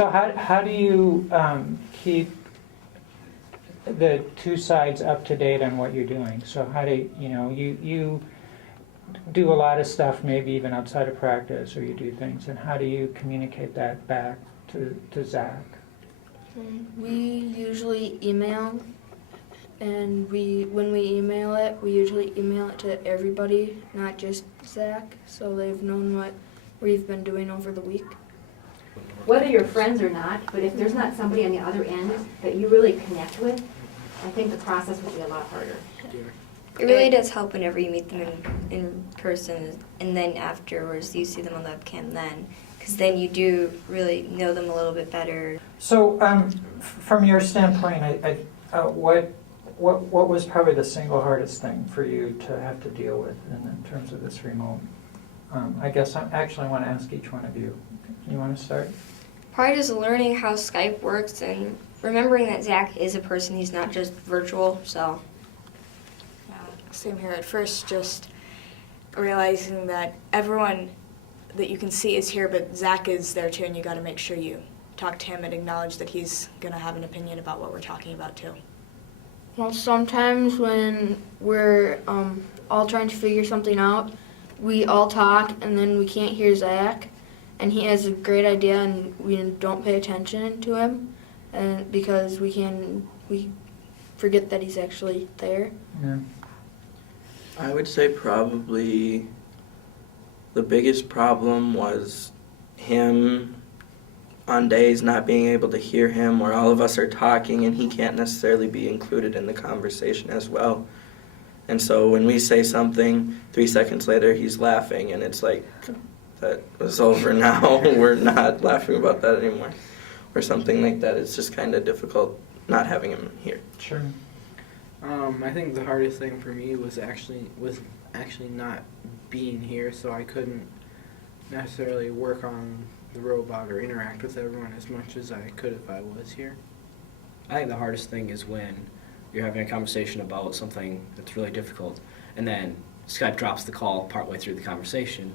So how do you keep the two sides up to date on what you're doing? So how do you do a lot of stuff maybe even outside of practice, or you do things, and how do you communicate that back to Zach? We usually email, and when we email it, we usually email it to everybody, not just Zach, so they've known what we've been doing over the week. Whether you're friends or not, but if there's not somebody on the other end that you really connect with, I think the process would be a lot harder. It really does help whenever you meet them in person, and then afterwards you see them on the webcam then, because then you do really know them a little bit better. So from your standpoint, what was probably the single hardest thing for you to have to deal with in terms of this remote? I guess I want to ask each one of you. You want to start? Probably just learning how Skype works and remembering that Zach is a person, he's not just virtual, so. Yeah, same here. At first, just realizing that everyone that you can see is here, but Zach is there too, and you got to make sure you talk to him and acknowledge that he's going to have an opinion about what we're talking about too. Well, sometimes when we're all trying to figure something out, we all talk and then we can't hear Zach, and he has a great idea and we don't pay attention to him, and because we forget that he's actually there. Yeah. I would say probably the biggest problem was him on days not being able to hear him, where all of us are talking and he can't necessarily be included in the conversation as well. And so when we say something, 3 seconds later he's laughing, and it's like, that was over now. We're not laughing about that anymore. Or something like that. It's just kind of difficult not having him here. Sure. I think the hardest thing for me was actually not being here, so I couldn't necessarily work on the robot or interact with everyone as much as I could if I was here. I think the hardest thing is when you're having a conversation about something that's really difficult, and then Skype drops the call partway through the conversation,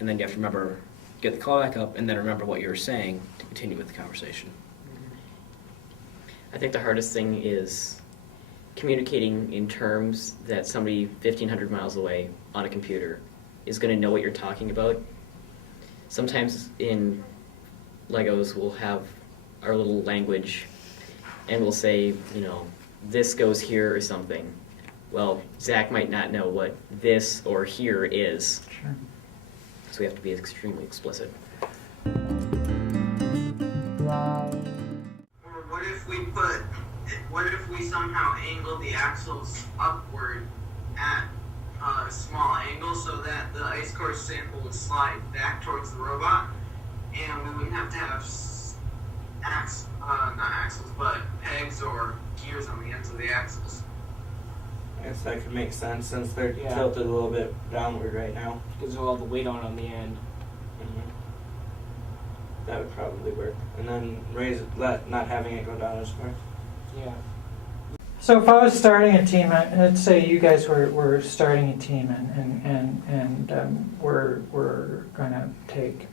and then you have to remember, get the call back up, and then remember what you were saying to continue with the conversation. I think the hardest thing is communicating in terms that somebody 1,500 miles away on a computer is going to know what you're talking about. Sometimes in Legos we'll have our little language and we'll say, this goes here or something. Well, Zach might not know what this or here is. Sure. So we have to be extremely explicit. Or what if we somehow angle the axles upward at a small angle so that the ice core sample would slide back towards the robot, and we wouldn't have to have not axles, but pegs or gears on the ends of the axles. I guess that could make sense since they're tilted a little bit downward right now. Because of all the weight on the end. Mm-hmm. That would probably work. And then not having it go down as far. Yeah. So if I was starting a team, let's say you guys were starting a team, and we're going to take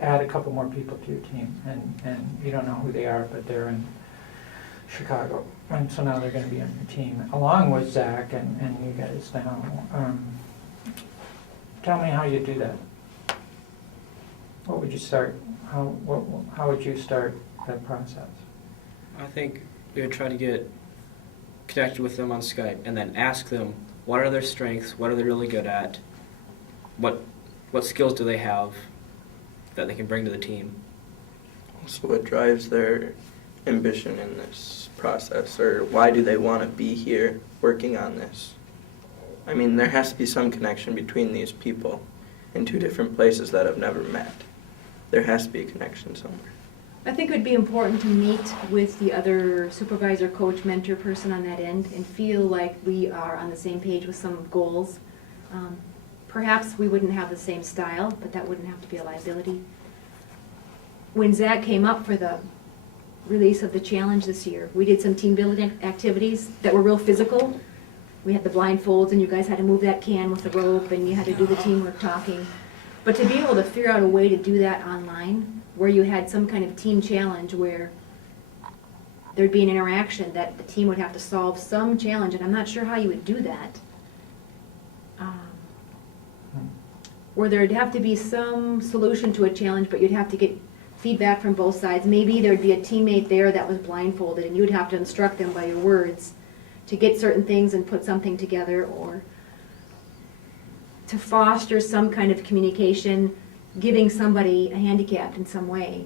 add a couple more people to your team, and you don't know who they are, but they're in Chicago, and so now they're going to be on your team along with Zach and you guys now. Tell me how you do that. What would you start? How would you start that process? I think we would try to get connected with them on Skype and then ask them what are their strengths, what are they really good at, what skills do they have that they can bring to the team. So what drives their ambition in this process, or why do they want to be here working on this? I mean, there has to be some connection between these people in two different places that have never met. There has to be a connection somewhere. I think it would be important to meet with the other supervisor, coach, mentor person on that end and feel like we are on the same page with some goals. Perhaps we wouldn't have the same style, but that wouldn't have to be a liability. When Zach came up for the release of the challenge this year, we did some team building activities that were real physical. We had the blindfolds and you guys had to move that can with the rope and you had to do the teamwork talking. But to be able to figure out a way to do that online, where you had some kind of team challenge where there'd be an interaction that the team would have to solve some challenge, and I'm not sure how you would do that. Where there'd have to be some solution to a challenge, but you'd have to get feedback from both sides. Maybe there'd be a teammate there that was blindfolded, and you'd have to instruct them by your words to get certain things and put something together, or to foster some kind of communication, giving somebody a handicap in some way,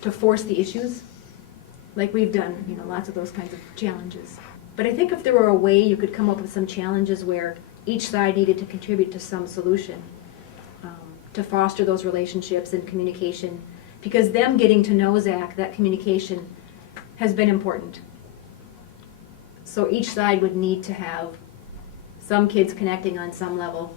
to force the issues, like we've done, lots of those kinds of challenges. But I think if there were a way you could come up with some challenges where each side needed to contribute to some solution, to foster those relationships and communication, because them getting to know Zach, that communication has been important. So each side would need to have some kids connecting on some level.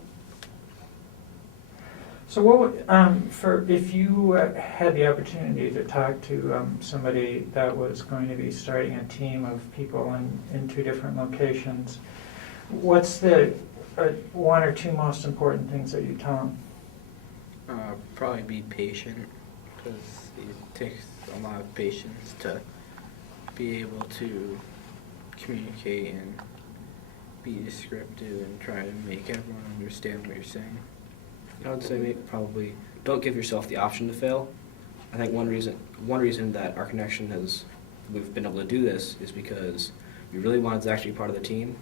So what would, if you had the opportunity to talk to somebody that was going to be starting a team of people in 2 different locations, what's the one or 2 most important things that you tell them? Probably be patient, because it takes a lot of patience to be able to communicate and be descriptive and try to make everyone understand what you're saying. I would say probably don't give yourself the option to fail. I think one reason that our connection we've been able to do this is because we really wanted Zach to be part of the team,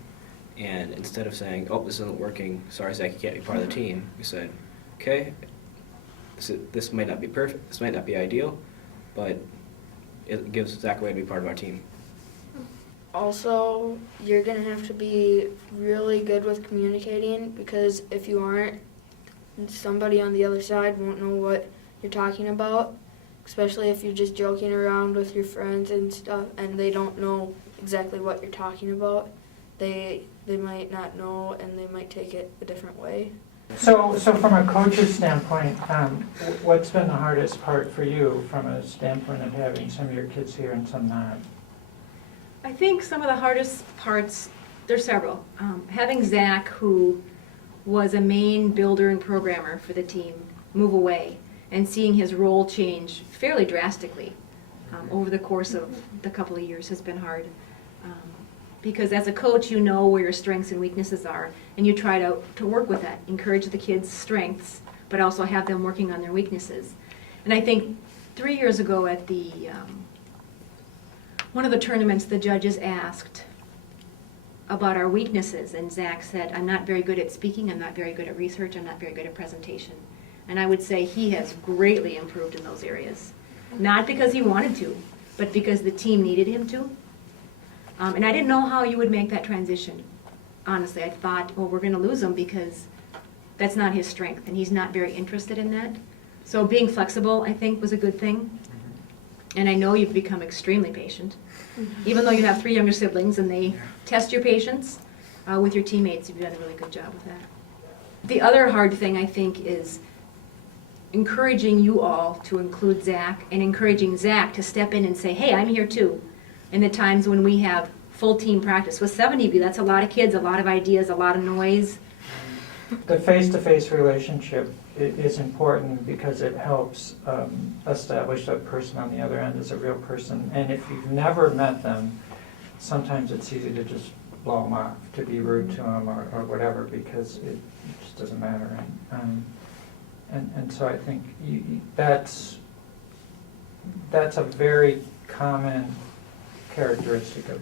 and instead of saying, "Oh, this isn't working, sorry Zach, you can't be part of the team," we said, "Okay, this might not be perfect, this might not be ideal, but it gives Zach a way to be part of our team." Also, you're going to have to be really good with communicating, because if you aren't, somebody on the other side won't know what you're talking about, especially if you're just joking around with your friends and stuff and they don't know exactly what you're talking about. They might not know, and they might take it a different way. So from a coach's standpoint, what's been the hardest part for you from a standpoint of having some of your kids here and some not? I think some of the hardest parts, there's several. Having Zach, who was a main builder and programmer for the team, move away, and seeing his role change fairly drastically over the course of the couple of years has been hard. Because as a coach, you know where your strengths and weaknesses are, and you try to work with that, encourage the kids' strengths, but also have them working on their weaknesses. And I think 3 years ago at the one of the tournaments, the judges asked about our weaknesses, and Zach said, "I'm not very good at speaking, I'm not very good at research, I'm not very good at presentation." And I would say he has greatly improved in those areas. Not because he wanted to, but because the team needed him to. And I didn't know how you would make that transition. Honestly, I thought, well, we're going to lose him because that's not his strength, and he's not very interested in that. So being flexible, I think, was a good thing. And I know you've become extremely patient. Even though you have 3 younger siblings and they test your patience, with your teammates, you've done a really good job with that. The other hard thing, I think, is encouraging you all to include Zach, and encouraging Zach to step in and say, "Hey, I'm here too." In the times when we have full team practice. With 70 of you, that's a lot of kids, a lot of ideas, a lot of noise. The face-to-face relationship is important because it helps establish that person on the other end as a real person. And if you've never met them, sometimes it's easy to just blow them off, to be rude to them or whatever, because it just doesn't matter. And so I think that's a very common characteristic of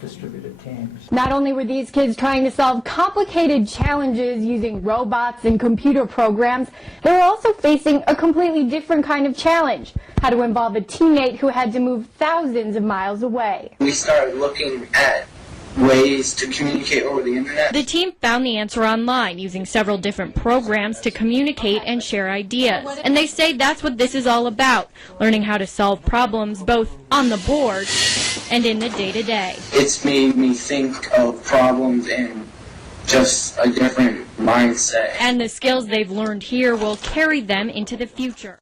distributed teams. Not only were these kids trying to solve complicated challenges using robots and computer programs, they were also facing a completely different kind of challenge: how to involve a teammate who had to move thousands of miles away. We started looking at ways to communicate over the internet. The team found the answer online using several different programs to communicate and share ideas. And they say that's what this is all about: learning how to solve problems both on the board and in the day-to-day. It's made me think of problems in just a different mindset. And the skills they've learned here will carry them into the future.